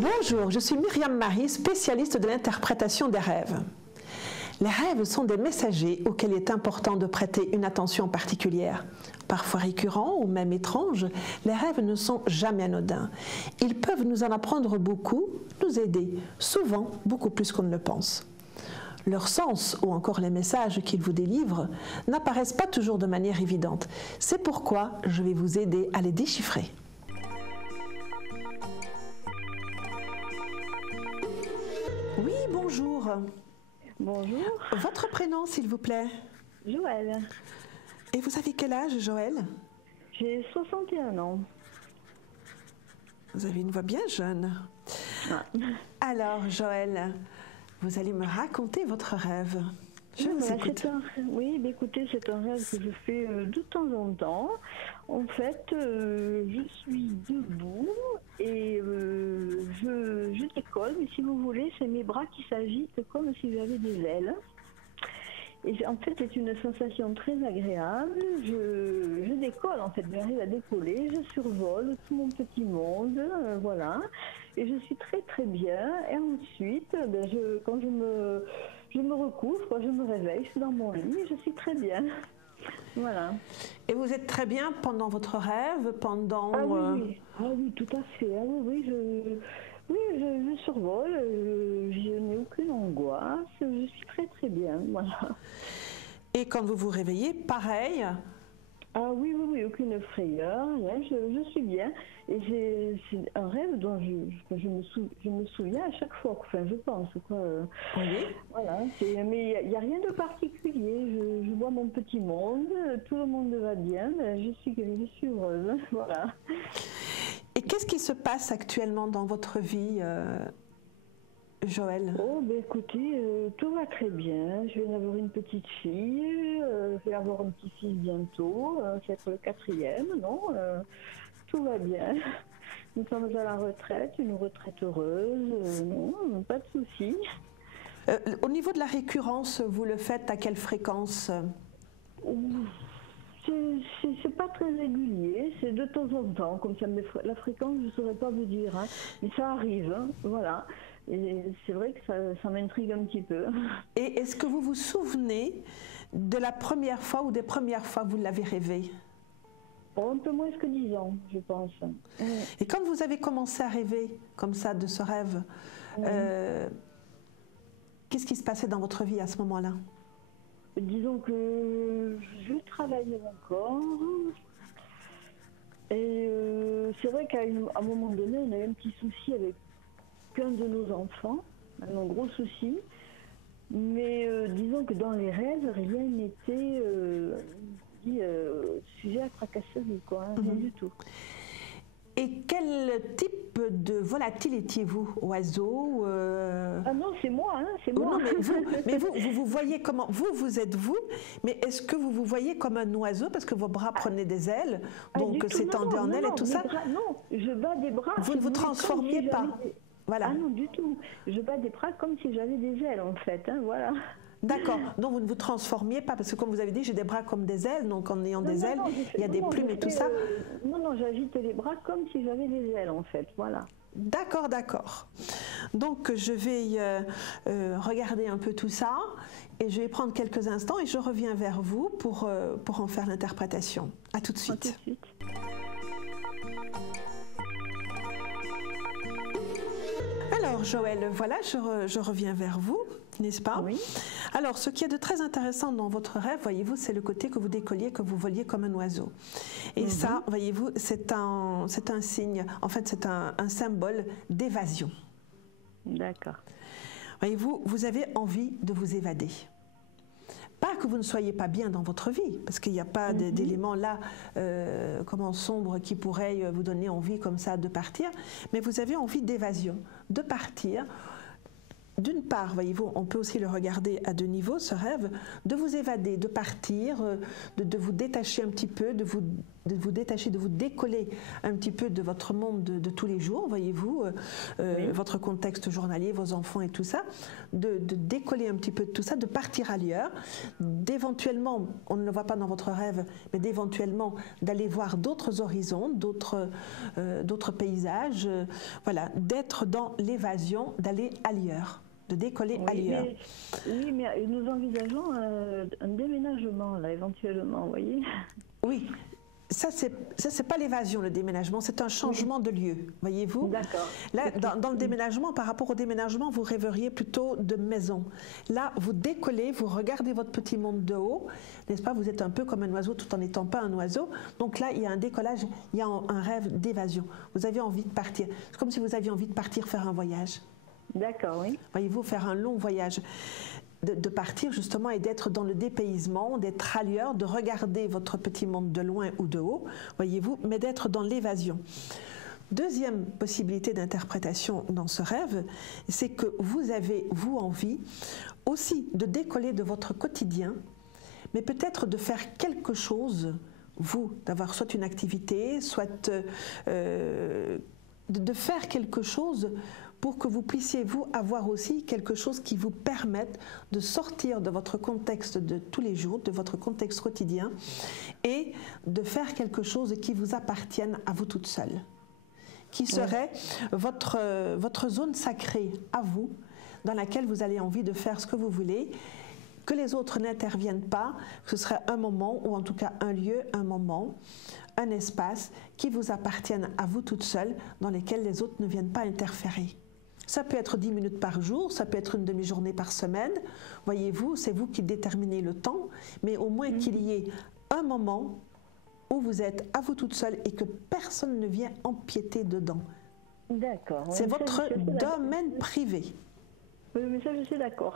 Bonjour, je suis Myriam Marie, spécialiste de l'interprétation des rêves. Les rêves sont des messagers auxquels il est important de prêter une attention particulière. Parfois récurrents ou même étranges, les rêves ne sont jamais anodins. Ils peuvent nous en apprendre beaucoup, nous aider, souvent beaucoup plus qu'on ne le pense. Leur sens ou encore les messages qu'ils vous délivrent n'apparaissent pas toujours de manière évidente. C'est pourquoi je vais vous aider à les déchiffrer. Oui, bonjour. Bonjour. Votre prénom, s'il vous plaît? Joël. Et vous avez quel âge, Joël? J'ai 61 ans. Vous avez une voix bien jeune. Ah. Alors, Joël, vous allez me raconter votre rêve. Je vous écoute. Oui, écoutez, c'est un rêve que je fais de temps en temps. En fait, je suis debout et je décolle, mais si vous voulez, c'est mes bras qui s'agitent comme si j'avais des ailes. Et en fait, c'est une sensation très agréable. Je décolle, en fait, j'arrive à décoller, je survole tout mon petit monde, voilà. Et je suis très très bien. Et ensuite, quand je me recouvre, je me réveille, je suis dans mon lit, je suis très bien. Voilà. Et vous êtes très bien pendant votre rêve, pendant... Ah oui, tout à fait. Ah oui, je survole, je n'ai aucune angoisse, je suis très très bien, voilà. Et quand vous vous réveillez, pareil? Ah oui, aucune frayeur, ouais, je suis bien. Et c'est un rêve dont je me souviens à chaque fois, enfin je pense. Quoi. Oui. Voilà, mais il n'y a rien de particulier. Je vois mon petit monde, tout le monde va bien, je suis heureuse, voilà. Et qu'est-ce qui se passe actuellement dans votre vie, Joël? Oh, ben écoutez, tout va très bien. Je viens d'avoir une petite fille, je vais avoir un petit-fils bientôt, ça va être le 4e, non tout va bien. Nous sommes à la retraite, une retraite heureuse, non, pas de soucis. Au niveau de la récurrence, vous le faites à quelle fréquence? C'est pas très régulier, c'est de temps en temps, comme ça, la fréquence, je ne saurais pas vous dire, hein, mais ça arrive, hein, voilà. Et c'est vrai que ça m'intrigue un petit peu. Et est-ce que vous vous souvenez de la première fois ou des premières fois que vous l'avez rêvé? Un peu moins que 10 ans, je pense. Et quand vous avez commencé à rêver comme ça de ce rêve, qu'est-ce qui se passait dans votre vie à ce moment-là? Disons que je travaillais encore. Et c'est vrai qu'à un moment donné, on a eu un petit souci avec qu'un de nos enfants, un gros souci. Mais disons que dans les rêves, rien n'était sujet à tracasserie, quoi, hein, rien du tout. Et quel type de volatile étiez-vous? Oiseau Ah non, c'est moi, hein, c'est moi. Non, mais vous voyez comment? Vous êtes vous, mais est-ce que vous vous voyez comme un oiseau parce que vos bras prenaient des ailes, donc s'étendaient en ailes et tout ça? Non, je bats des bras. Vous ne vous transformiez pas? Voilà. Ah non, du tout. Je bats des bras comme si j'avais des ailes, en fait, hein, voilà. D'accord, donc vous ne vous transformiez pas, parce que comme vous avez dit, j'ai des bras comme des ailes, donc en ayant des ailes, il y a des plumes et tout ça. Non, j'agite les bras comme si j'avais des ailes, en fait, voilà. D'accord, d'accord. Donc je vais regarder un peu tout ça, et je vais prendre quelques instants, et je reviens vers vous pour en faire l'interprétation. À tout de suite. À tout de suite. Alors Joël, voilà, je reviens vers vous, n'est-ce pas? Oui. Alors, ce qui est de très intéressant dans votre rêve, voyez-vous, c'est le côté que vous décolliez, que vous voliez comme un oiseau. Et ça, voyez-vous, c'est un signe, en fait, c'est un symbole d'évasion. D'accord. Voyez-vous, vous avez envie de vous évader. Pas que vous ne soyez pas bien dans votre vie, parce qu'il n'y a pas d'éléments là, comment sombre, qui pourraient vous donner envie comme ça de partir, mais vous avez envie d'évasion, de partir. D'une part, voyez-vous, on peut aussi le regarder à deux niveaux, ce rêve, de vous évader, de partir, de vous détacher un petit peu, de vous vous détacher, de vous décoller un petit peu de votre monde de tous les jours, voyez-vous, votre contexte journalier, vos enfants et tout ça, de décoller un petit peu de tout ça, de partir ailleurs, d'éventuellement, on ne le voit pas dans votre rêve, mais d'éventuellement d'aller voir d'autres horizons, d'autres paysages, voilà, d'être dans l'évasion, d'aller ailleurs, de décoller ailleurs. Oui, mais nous envisageons un déménagement, là, éventuellement, vous voyez. Oui. Ça, c'est pas l'évasion, le déménagement, c'est un changement de lieu, voyez-vous. D'accord. Là, dans le déménagement, par rapport au déménagement, vous rêveriez plutôt de maison. Là, vous décollez, vous regardez votre petit monde de haut, n'est-ce pas? Vous êtes un peu comme un oiseau tout en n'étant pas un oiseau. Donc là, il y a un décollage, il y a un rêve d'évasion. Vous avez envie de partir. C'est comme si vous aviez envie de partir faire un voyage. D'accord, oui. Voyez-vous, faire un long voyage. De partir justement et d'être dans le dépaysement, d'être ailleurs, de regarder votre petit monde de loin ou de haut, voyez-vous, mais d'être dans l'évasion. Deuxième possibilité d'interprétation dans ce rêve, c'est que vous avez, vous, envie aussi de décoller de votre quotidien, mais peut-être de faire quelque chose, vous, d'avoir soit une activité, soit de faire quelque chose pour que vous puissiez, vous, avoir aussi quelque chose qui vous permette de sortir de votre contexte de tous les jours, de votre contexte quotidien, et de faire quelque chose qui vous appartienne à vous toute seule, qui serait votre zone sacrée à vous, dans laquelle vous avez envie de faire ce que vous voulez, que les autres n'interviennent pas, que ce serait un moment, ou en tout cas un lieu, un moment, un espace qui vous appartienne à vous toute seule, dans lesquels les autres ne viennent pas interférer. Ça peut être 10 minutes par jour, ça peut être une demi-journée par semaine. Voyez-vous, c'est vous qui déterminez le temps, mais au moins qu'il y ait un moment où vous êtes à vous toute seule et que personne ne vient empiéter dedans. D'accord. C'est votre domaine privé. Oui, mais ça, je suis d'accord.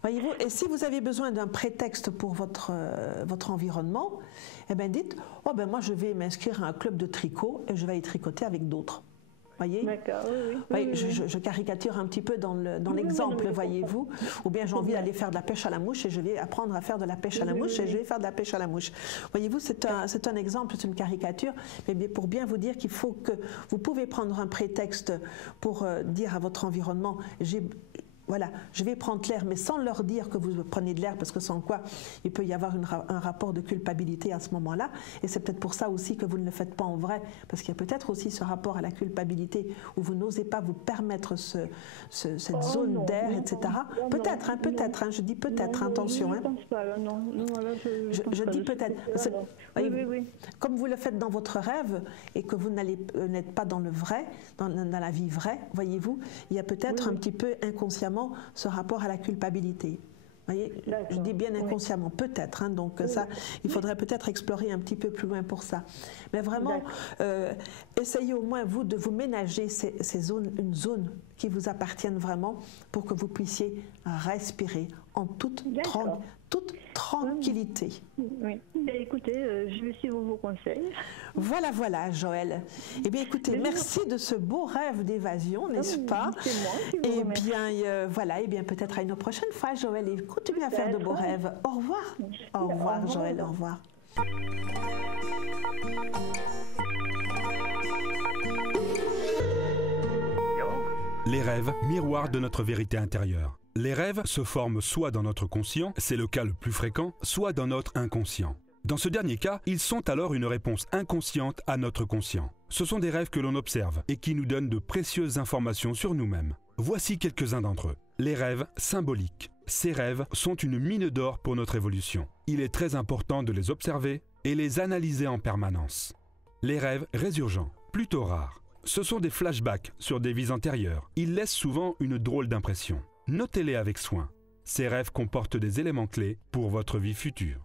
Voyez-vous, et si vous avez besoin d'un prétexte pour votre environnement, eh bien dites, oh ben moi je vais m'inscrire à un club de tricot et je vais y tricoter avec d'autres. Voyez? D'accord, oui. Oui, je caricature un petit peu dans l'exemple, voyez-vous. Ou bien j'ai envie d'aller faire de la pêche à la mouche et je vais apprendre à faire de la pêche à la mouche et je vais faire de la pêche à la mouche. Voyez-vous, c'est un exemple, c'est une caricature, mais pour bien vous dire qu'il faut que vous pouvez prendre un prétexte pour dire à votre environnement, voilà, je vais prendre l'air, mais sans leur dire que vous prenez de l'air, parce que sans quoi il peut y avoir un rapport de culpabilité à ce moment-là. Et c'est peut-être pour ça aussi que vous ne le faites pas en vrai, parce qu'il y a peut-être aussi ce rapport à la culpabilité où vous n'osez pas vous permettre cette zone d'air, etc. Peut-être, je dis peut-être, attention. Je ne pense pas, non. Je dis peut-être. Oui. Comme vous le faites dans votre rêve et que vous n'êtes pas dans le vrai, dans la vie vraie, voyez-vous, il y a peut-être un petit peu inconsciemment ce rapport à la culpabilité. Voyez, je dis bien inconsciemment, peut-être, hein, donc ça, il faudrait peut-être explorer un petit peu plus loin pour ça. Mais vraiment, essayez au moins, vous, de vous ménager une zone qui vous appartienne vraiment pour que vous puissiez respirer en toute tranquillité. Oui. Écoutez, je vais suivre vos conseils. Voilà, Joël. Eh bien, écoutez, merci de ce beau rêve d'évasion, n'est-ce pas? C'est moi qui vous remercie. Eh bien, peut-être à une prochaine fois, Joël, et continuez à faire de beaux rêves. Au revoir. Au revoir, Joël, au revoir. Les rêves, miroirs de notre vérité intérieure. Les rêves se forment soit dans notre conscient, c'est le cas le plus fréquent, soit dans notre inconscient. Dans ce dernier cas, ils sont alors une réponse inconsciente à notre conscient. Ce sont des rêves que l'on observe et qui nous donnent de précieuses informations sur nous-mêmes. Voici quelques-uns d'entre eux. Les rêves symboliques. Ces rêves sont une mine d'or pour notre évolution. Il est très important de les observer et les analyser en permanence. Les rêves résurgents, plutôt rares. Ce sont des flashbacks sur des vies antérieures. Ils laissent souvent une drôle d'impression. Notez-les avec soin. Ces rêves comportent des éléments clés pour votre vie future.